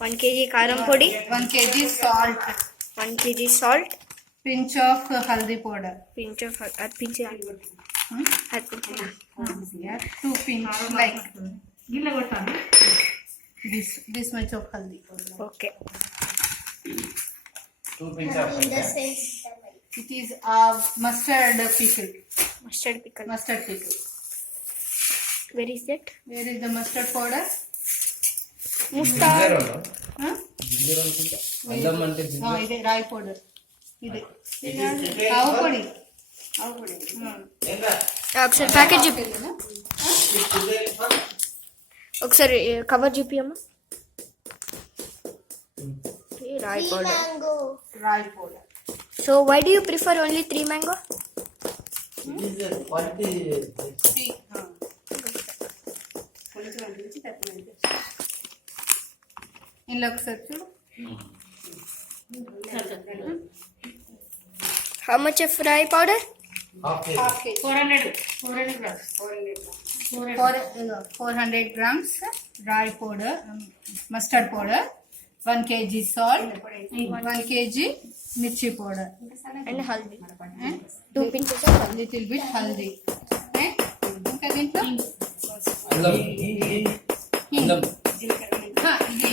1 kg karam podi, 1 kg salt, 1 kg salt, pinch of haldi powder. pinch of pinch Yeah, 2 pinch like this much of haldi powder. okay. 2 pinch of It is mustard pickle. Mustard pickle. Mustard pickle. Where is that? Where is the mustard powder? Mustard. Huh? అల్లం అంటే ఇదే రాయి పౌడర్. ఇది ఆవు పొడి. ఒకసారి ప్యాకెట్ చూపి, ఒకసారి కవర్ చూపియమ్మా. రాయి పౌడర్. రాయి powder. So why do you prefer only 3 mango? Quality ఇందులో ఒకసారి చూడు. How much of rye powder? half kg 400 grams rye powder, mustard powder, 1 kg salt, 1 kg mirchi powder, And haldi. and 2 pinches of haldi. little bit haldi. And ఇంకా దీంట్లో అల్లం అల్లం ఇది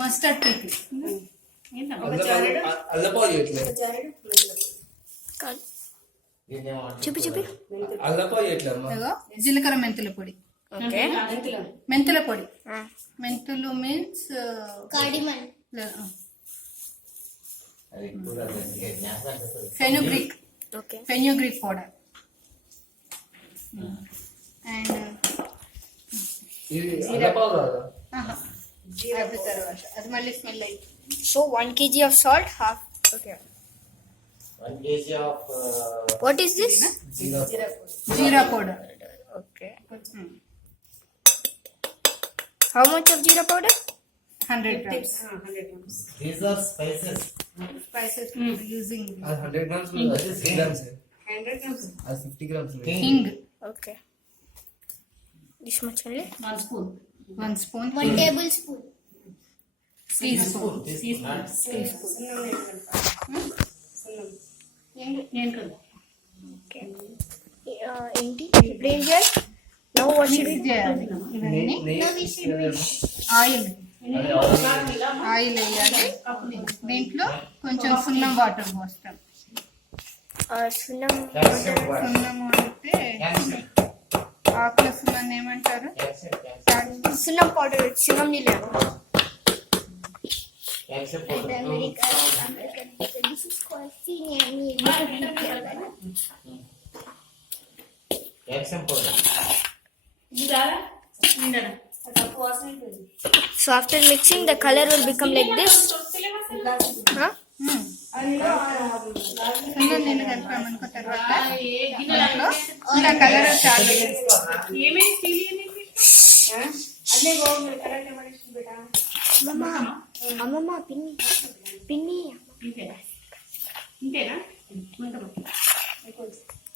mustard pickle. అల్లపావు చేయట్లేదు చూపి చూపి. అల్లపావు చేయట్లేదు ఇదిగో జీలకర్ర మెంతుల పొడి. Okay. మెంతుల పొడి. మెంతులు means fenugreek. Okay. Fenugreek powder. And ఇది అల్లపావు కాదా అది తర్వాత అది మళ్ళీ స్మెల్ అయింది. So 1 kg of salt, half. Okay. 1 kg of What is this? Jeera powder. Okay. How much of jeera powder? 100 grams. these are spices Spices using 100 grams అది 3 grams 100 grams అది 50 grams hing. Okay. This much only? 1 spoon. 1 spoon. 1 tablespoon. Teaspoon. Okay. ఏంటి ఇప్పుడు ఏం చేయాలి? Now what should we do? చేయాలి ఇవన్నీ. ఆయిల్ వేయాలి. దీంట్లో కొంచెం సున్నం వాటర్ పోస్తాం. సున్నం సున్నం అంటే ఆకుల సున్నం ఏమంటారు? సున్నం పౌడర్, సున్నం నీళ్ళు. This is called senior. Action powder So after mixing, the color will become like this. Huh? సున్నం నీళ్ళు కలిపామనుకో తర్వాత దాంట్లో ఇలా కలర్ చాలు. అమ్మమ్మ పిన్ని పిన్ని.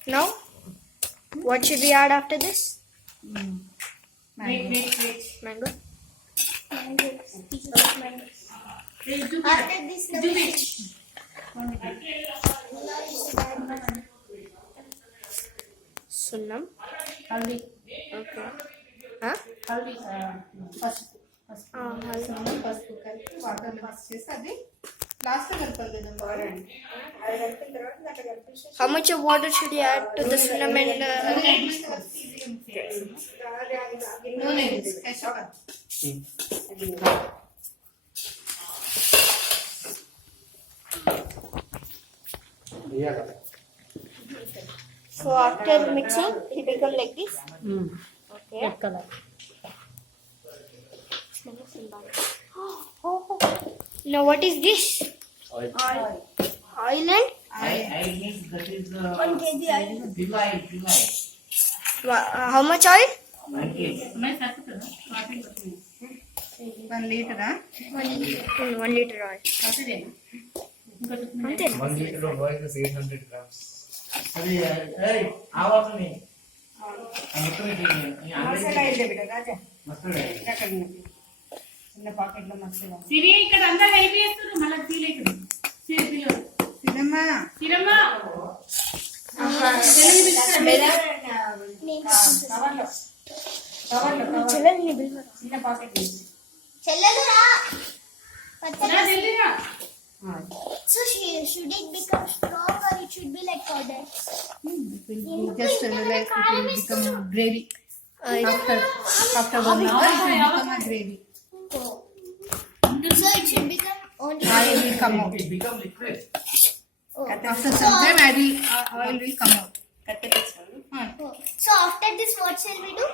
Now what should we add after this? Mango. After this, Sunnam. Haldi. Okay. Huh? Haldi పసుపు. Haldi. పసుపు కలిపి వాటర్ మిక్స్ చేసి అది లాస్ట్ కలపాలి కదమ్మా. How much of water should you add to the sunnam and నూనె Keshava. so after mixing it become like this? Okay. Red color. Now what is this? oil Oil and? I means that is 1 kg oil. July How much oil? 1 kg 1 లీటరా? 1 liter oil. అంతే. 1 liter of oil is 800 grams అది ఆవాలని mustard oil సిరి ఇక్కడ అంతా హెల్ప్ చేస్తున్నారు మళ్ళీ తీలేదు సిరి పిల్లలు సినిమా సిరమ్మ చెల్లెల్ని పిలువు. చెల్లెలు రా. తెలియదా So should it become strong or it should be like powder? just like it will become gravy. After 1 hour it will become a gravy. So it should become only. Oil will come out. It become liquid. After some time oil will come out. Oh. So after this, what shall we do?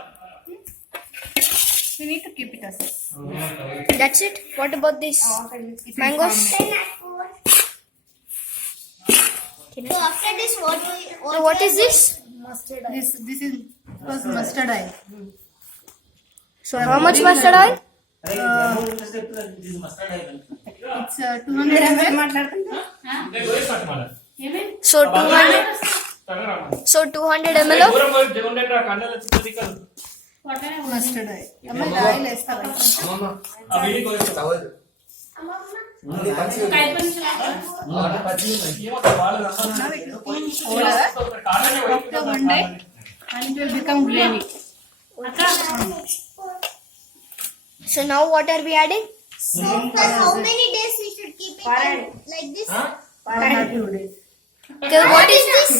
We need to keep it aside. That's it. What about this? It will Mangoes? ferment. So after this, So what is this? This is was mustard oil. So how much mustard oil? This mustard oil. It's 200 ml. They go start mala. ఏమే So 200 ml of దూరం పోయి జగన్ రా కండల చిన్నది కాదు. కొట్టనే Mustard oil. అమ్మ ఆయిల్ వేస్తావా? అమ్మమ్మ ఆ వీడి కోయి టవల్. ఉంది పచ్చి. ఏమో వాళ్ళు రసన. Powder. After 1 day and it will become gravy. So now what are we adding? So for how many days we should keep it like this? For 2 days. Okay, what is this?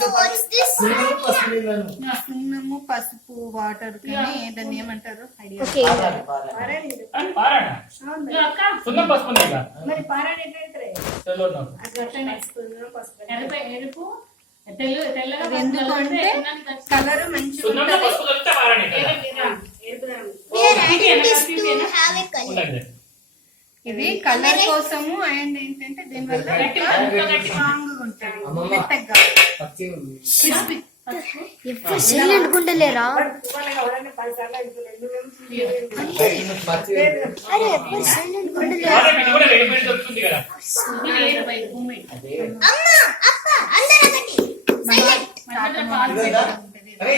So what's this? సున్నము పసుపు వాటర్ కానీ దాన్ని ఏమంటారు idea Okay. పారాడ. అక్క సున్నం పసుపునేగా. మరి పారాడు ఎట్లా అంటారే తెల్లో నా. ఎరుపు తెల్లగా అది ఎందుకంటే కలర్ మంచిగా సున్నంలో ఉంటది. పసుపు కలిపితే పారాడే కదా. We are adding this to have a color. ఉండండి. ఇది కలర్ కోసము అండ్ ఏంటంటే దీని వల్ల స్ట్రాంగ్ గా ఉంటుంది మెత్తగా పచ్చి క్రిస్పీ ఎప్పుడు సైలెంట్ గుండలేరా? పచ్చి. అరే ఎప్పుడు సైలెంట్ గుండలేరా? పారాడ ఇది కూడా రెడీమేడ్ దొరుకుతుంది కదా. Amma, Appa, అందరూ ఒకటి. Silent. అరే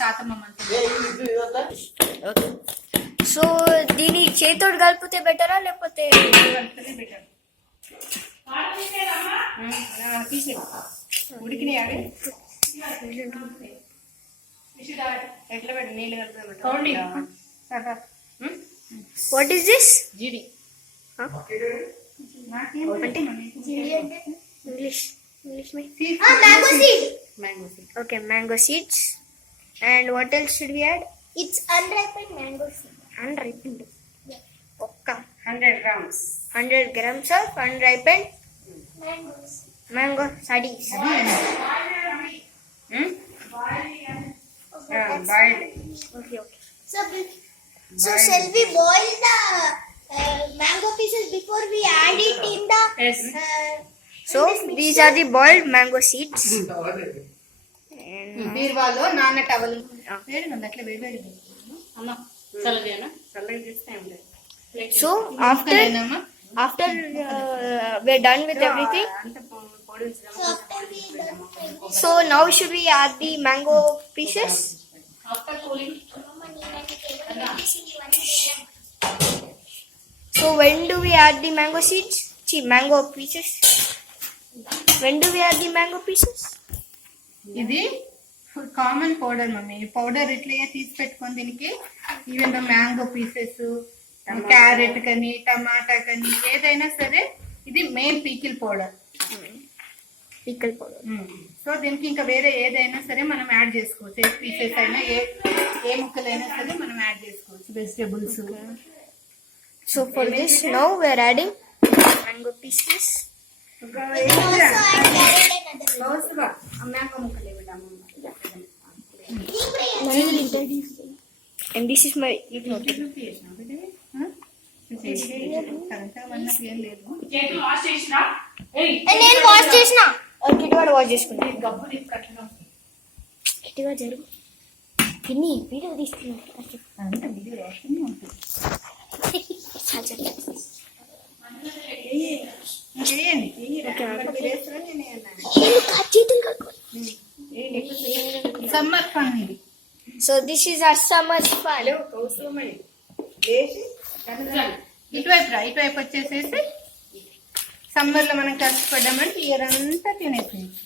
శాతం మంచిది. Okay. సో దీని చేతోడు కలిపితే బెటరా లేకపోతే బెటర్ తీసే ఉడికినాయి అవి ఎట్లా పెట్టి నీళ్ళు కలుపుతాం వాట్ ఈస్ దిస్? జీడి అంటే ఇంగ్లీష్ మే Mango seed. Mango seed okay mango seeds and what else should we add? It's unripened mango seed. Unripened ఒక్క 100 grams 100 grams of unripened Mangoes. mango sadis. Boiled Okay. So shall we boil the mango pieces before we add it in the? Yes. So these are the boiled mango seeds. బీర్వాలో నాన్న టవల్ వేడి ఉంది అట్లా వేడి వేడి అమ్మ చల్లదేనా చల్లగా చేస్తే ఏం లేదు So after we're done with everything, అంత పొడి So after we done like so now should we add the mango pieces? After cooling So when do we add the mango seeds? Mango pieces. When do we add the mango pieces? ఇది common powder mummy powder ఇట్లా తీసి పెట్టుకొని దీనికి even mango pieces carrot కానీ టమాటా కానీ ఏదైనా సరే ఇది main pickle powder Pickle powder. So దీనికి ఇంకా వేరే ఏదైనా సరే మనం యాడ్ చేసుకోవచ్చు ఏ పీసెస్ అయినా ఏ ముక్కలైనా సరే మనం యాడ్ చేసుకోవచ్చు vegetables So for this now we're adding mango pieces. also add carrot and other. Mango ముక్కలు And this is my ఏం లేదు చేతులు వాష్ చేసినా ఏయ్ నేను వాష్ చేసిన కిటివాడు వాష్ చేసుకున్నా గబ్బులు ఇప్పుడు అట్లా కిటిగా జరుగు పిన్ని వీడియో తీస్తున్నా అంత వీడియో రాస్తూనే ఉంటుంది చేయండి చేతులు కట్టుకో. సమ్మర్ ఫన్ ఇది So this is our summer fun. ఇటువైపు రా, ఇటువైపు వచ్చేసేసి సమ్మర్ లో మనం కష్టపడ్డామంటే ఇయర్ అంతా తినేసేయచ్చు.